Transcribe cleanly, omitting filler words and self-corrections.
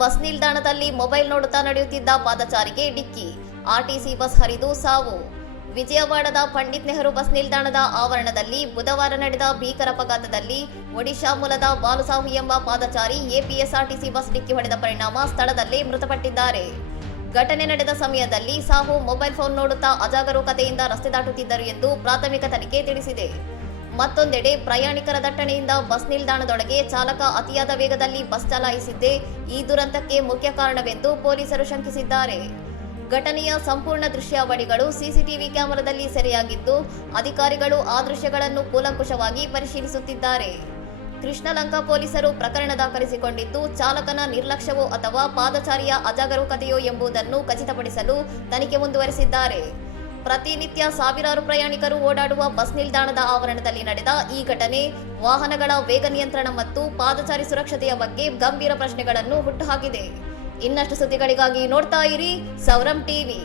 Bus ನಿಲ್ದಾಣದಲ್ಲಿ mobile ನೋಡುತ್ತಾ ನಡೆಯುತ್ತಿದ್ದ ಪಾದಚಾರಿಗೆ ಡಿಕ್ಕಿ, ಆರ್ಟಿಸಿ ಬಸ್ ಹರಿದು ಸಾವು. ವಿಜಯವಾಡದ ಪಂಡಿತ್ ನೆಹರು ಬಸ್ ನಿಲ್ದಾಣದ ಆವರಣದಲ್ಲಿ ಬುಧವಾರ ನಡೆದ ಭೀಕರ ಅಪಘಾತದಲ್ಲಿ ಒಡಿಶಾ ಮೂಲದ ಬಾಲುಸಾಹು ಎಂಬ ಪಾದಚಾರಿ ಎಪಿಎಸ್ಆರ್ಟಿಸಿ ಬಸ್ ಡಿಕ್ಕಿ ಹೊಡೆದ ಪರಿಣಾಮ ಸ್ಥಳದಲ್ಲೇ ಮೃತಪಟ್ಟಿದ್ದಾರೆ. ಘಟನೆ ನಡೆದ ಸಮಯದಲ್ಲಿ ಸಾಹು ಮೊಬೈಲ್ ಫೋನ್ ನೋಡುತ್ತಾ ಅಜಾಗರೂಕತೆಯಿಂದ ರಸ್ತೆ ದಾಟುತ್ತಿದ್ದರು ಎಂದು ಪ್ರಾಥಮಿಕ ತನಿಖೆ ತಿಳಿಸಿದೆ. ಮತ್ತೊಂದೆಡೆ ಪ್ರಯಾಣಿಕರ ದಟ್ಟಣೆಯಿಂದ ಬಸ್ ನಿಲ್ದಾಣದೊಳಗೆ ಚಾಲಕ ಅತಿಯಾದ ವೇಗದಲ್ಲಿ ಬಸ್ ಚಲಾಯಿಸಿದ್ದೇ ಈ ದುರಂತಕ್ಕೆ ಮುಖ್ಯ ಕಾರಣವೆಂದು ಪೊಲೀಸರು ಶಂಕಿಸಿದ್ದಾರೆ. ಘಟನೆಯ ಸಂಪೂರ್ಣ ದೃಶ್ಯಾವಳಿಗಳು ಸಿಸಿಟಿವಿ ಕ್ಯಾಮೆರಾದಲ್ಲಿ ಸೆರೆಯಾಗಿದ್ದು, ಅಧಿಕಾರಿಗಳು ಆ ದೃಶ್ಯಗಳನ್ನು ಕೂಲಂಕುಷವಾಗಿ ಪರಿಶೀಲಿಸುತ್ತಿದ್ದಾರೆ. ಕೃಷ್ಣಲಂಕಾ ಪೊಲೀಸರು ಪ್ರಕರಣ ದಾಖಲಿಸಿಕೊಂಡಿದ್ದು, ಚಾಲಕನ ನಿರ್ಲಕ್ಷ್ಯವೋ ಅಥವಾ ಪಾದಚಾರಿಯ ಅಜಾಗರೂಕತೆಯೋ ಎಂಬುದನ್ನು ಖಚಿತಪಡಿಸಲು ತನಿಖೆ ಮುಂದುವರೆಸಿದ್ದಾರೆ. ಪ್ರತಿನಿತ್ಯ ಸಾವಿರಾರು ಪ್ರಯಾಣಿಕರು ಓಡಾಡುವ ಬಸ್ ನಿಲ್ದಾಣದ ಆವರಣದಲ್ಲಿ ನಡೆದ ಈ ಘಟನೆ ವಾಹನಗಳ ವೇಗ ನಿಯಂತ್ರಣ ಮತ್ತು ಪಾದಚಾರಿ ಸುರಕ್ಷತೆಯ ಬಗ್ಗೆ ಗಂಭೀರ ಪ್ರಶ್ನೆಗಳನ್ನು ಹುಟ್ಟುಹಾಕಿದೆ. ಇನ್ನಷ್ಟು ಸುದ್ದಿಗಳಿಗಾಗಿ ನೋಡ್ತಾ ಇರಿ ಸೌರಂ ಟಿವಿ.